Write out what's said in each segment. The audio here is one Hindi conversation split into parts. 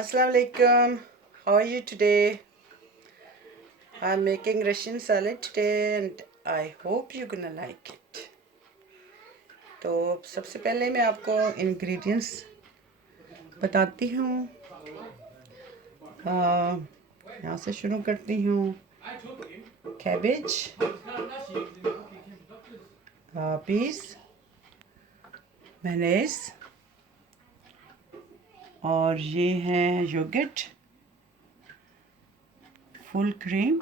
Assalamu alaikum. How are you today? I'm making Russian salad today and I hope you're gonna like it. तो सबसे पहले मैं आपको इंग्रेडिएंट्स बताती हूँ। यहाँ से शुरू करती हूँ। कैबेज, पीस, मेयोनेज़ और ये है yogurt, full cream,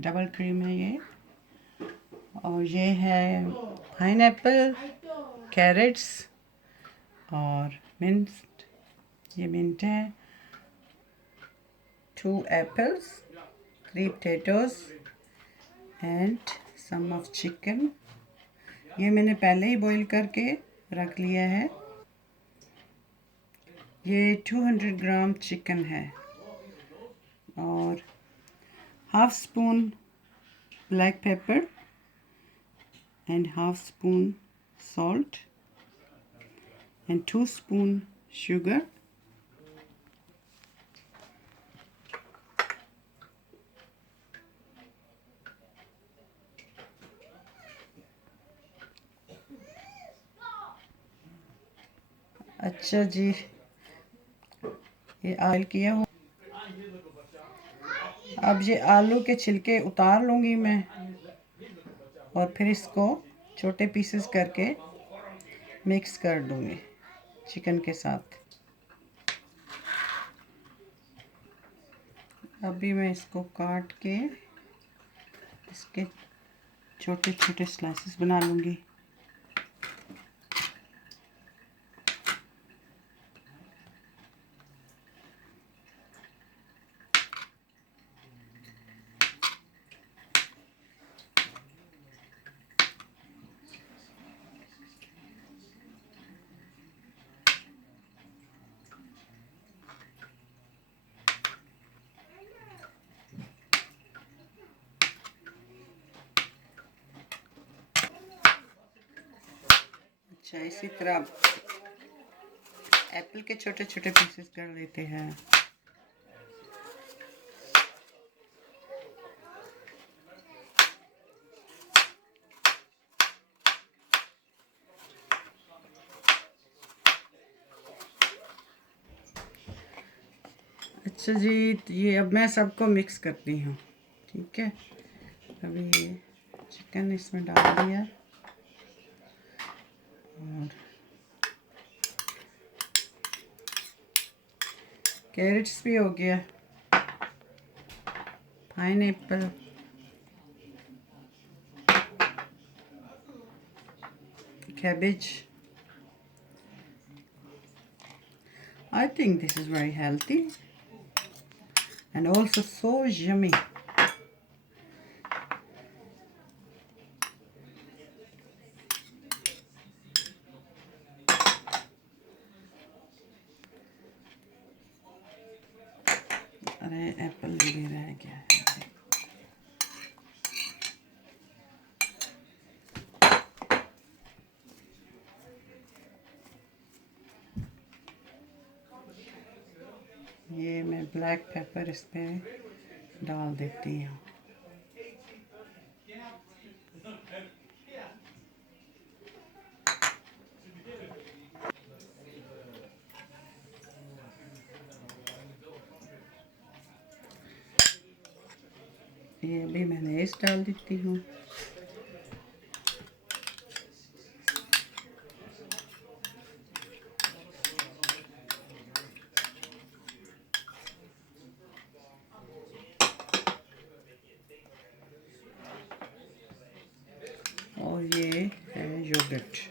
double cream है ये, और ये है पाइनएप्पल, कैरेट्स और मिंट, ये मिंट है, 2 apples, 3 potatoes and some of chicken। ये मैंने पहले ही बॉईल करके रख लिया है। ये 200 ग्राम चिकन है और half spoon black pepper and half spoon salt and 2 spoon sugar। अच्छा जी, ये ऑयल किया हो। अब ये आलू के छिलके उतार लूँगी मैं और फिर इसको छोटे पीसेस करके मिक्स कर दूँगी चिकन के साथ। अभी मैं इसको काट के इसके छोटे छोटे स्लाइसेस बना लूँगी। अच्छा, इसी तरह एप्पल के छोटे छोटे पीसेस कर लेते हैं। अच्छा जी, ये अब मैं सबको मिक्स करती हूँ। ठीक है, अभी ये चिकन इसमें डाल दिया और कैरेट्स भी हो गया, pineapple, cabbage। I think this is very healthy and also so yummy। अरे एप्पल भी रह गया है। ये मैं ब्लैक पेपर इस पे डाल देती हूँ। ये अभी मैंने इस डाल देती हूँ। और ये है योगर्ट।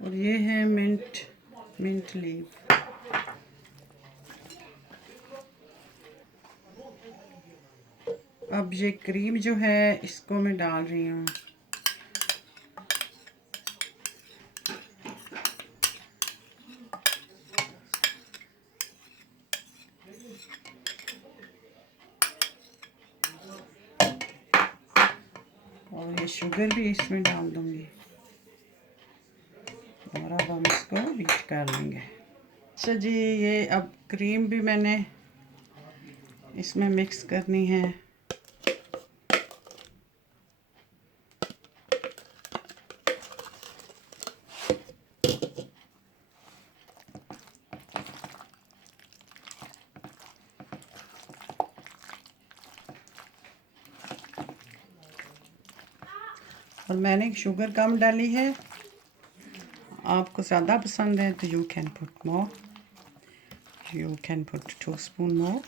और ये है मिंट लीव। अब ये क्रीम जो है इसको मैं डाल रही हूँ। शुगर भी इसमें डाल दूँगी और अब हम इसको बीट कर लेंगे। अच्छा जी, ये अब क्रीम भी मैंने इसमें मिक्स करनी है। और मैंने शुगर कम डाली है, आपको ज़्यादा पसंद है तो you can put more, you can put 2 spoon more.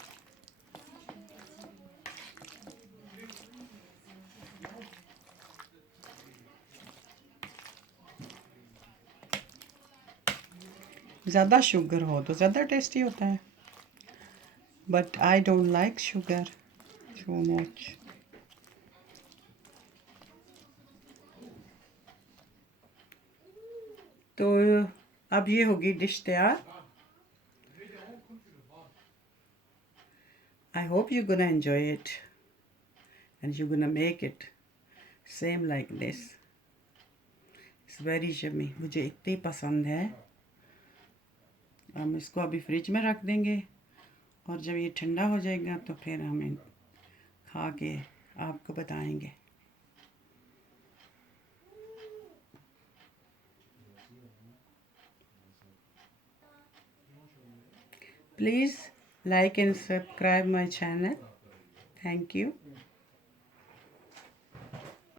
ज़्यादा शुगर हो तो ज़्यादा टेस्टी होता है, but I don't like sugar too much. तो अब ये होगी डिश तैयार। I hope you gonna enjoy it and you gonna make it same like this. It's very yummy, मुझे इतनी पसंद है। हम इसको अभी फ्रिज में रख देंगे और जब ये ठंडा हो जाएगा तो फिर हम खा के आपको बताएंगे। Please like and subscribe my channel. Thank you.